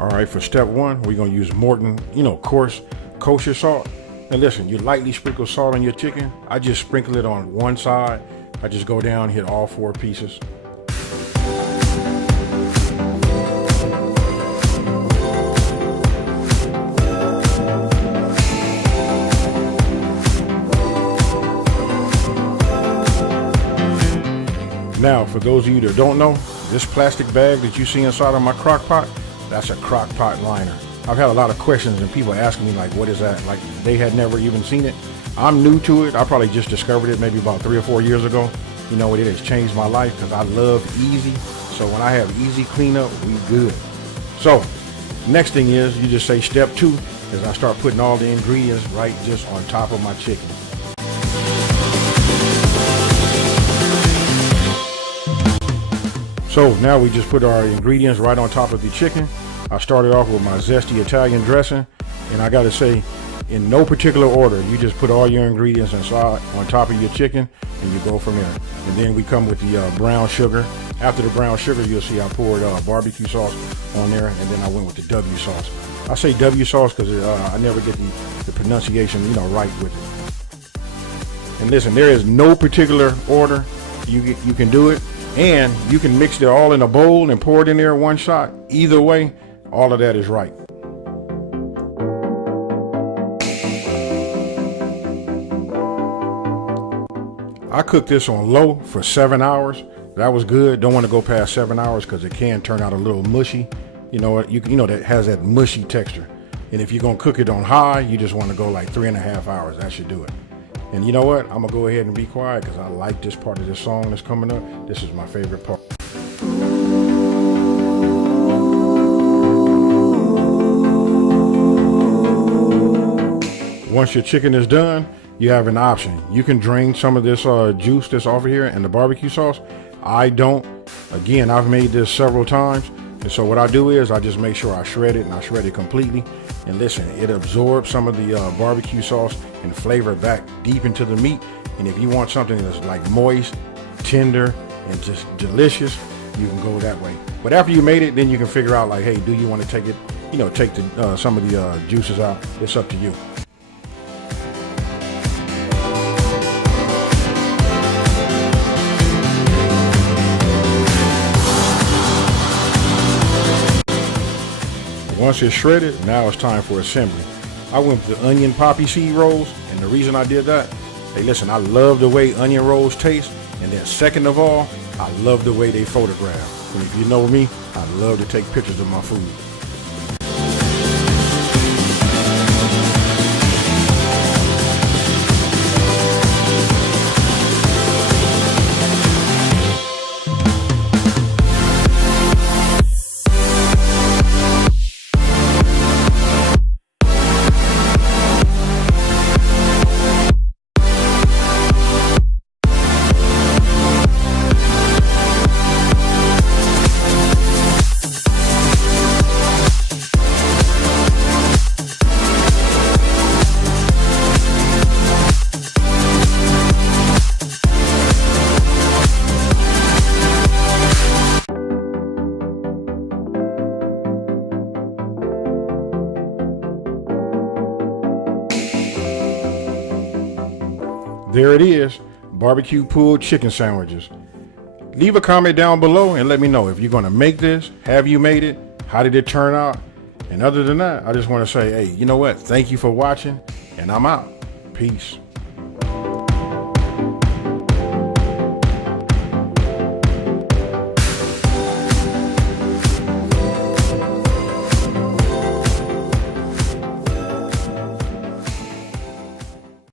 All right, for step one, we're gonna use Morton, coarse kosher salt. And listen, you lightly sprinkle salt on your chicken. I just sprinkle it on one side. I just go down, hit all 4 pieces. Now, for those of you that don't know, this plastic bag that you see inside of my crock pot, that's a crock pot liner. I've had a lot of questions and people asking me like, what is that? Like they had never even seen it. I'm new to it. I probably just discovered it maybe about 3 or 4 years ago. You know, it has changed my life because I love easy. So when I have easy cleanup, we good. So next thing is you just say step 2 is I start putting all the ingredients right just on top of my chicken. So now we just put our ingredients right on top of the chicken. I started off with my zesty Italian dressing, and I gotta say, in no particular order, you just put all your ingredients inside on top of your chicken and you go from there. And then we come with the brown sugar. After the brown sugar, you'll see I poured barbecue sauce on there, and then I went with the W sauce. I say W sauce because I never get the pronunciation right with it. And listen, there is no particular order you can do it. And you can mix it all in a bowl and pour it in there one shot. Either way, all of that is right. I cooked this on low for 7 hours. That was good. Don't want to go past 7 hours because it can turn out a little mushy. That has that mushy texture. And if you're gonna cook it on high, you just want to go like 3.5 hours. That should do it. And you know what? I'm gonna go ahead and be quiet because I like this part of this song that's coming up. This is my favorite part. Once your chicken is done, you have an option. You can drain some of this juice that's over here and the barbecue sauce. I don't. Again, I've made this several times. And so what I do is I just make sure I shred it, and I shred it completely. And listen, it absorbs some of the barbecue sauce and flavor back deep into the meat. And if you want something that's like moist, tender, and just delicious, you can go that way. But after you made it, then you can figure out like, hey, do you want to take it, take some of the juices out? It's up to you. Once it's shredded, now it's time for assembly. I went with the onion poppy seed rolls, and the reason I did that, hey listen, I love the way onion rolls taste, and then second of all, I love the way they photograph. And if you know me, I love to take pictures of my food. There it is, barbecue pulled chicken sandwiches. Leave a comment down below and let me know if you're gonna make this, have you made it, how did it turn out? And other than that, I just wanna say, hey, you know what? Thank you for watching, and I'm out. Peace.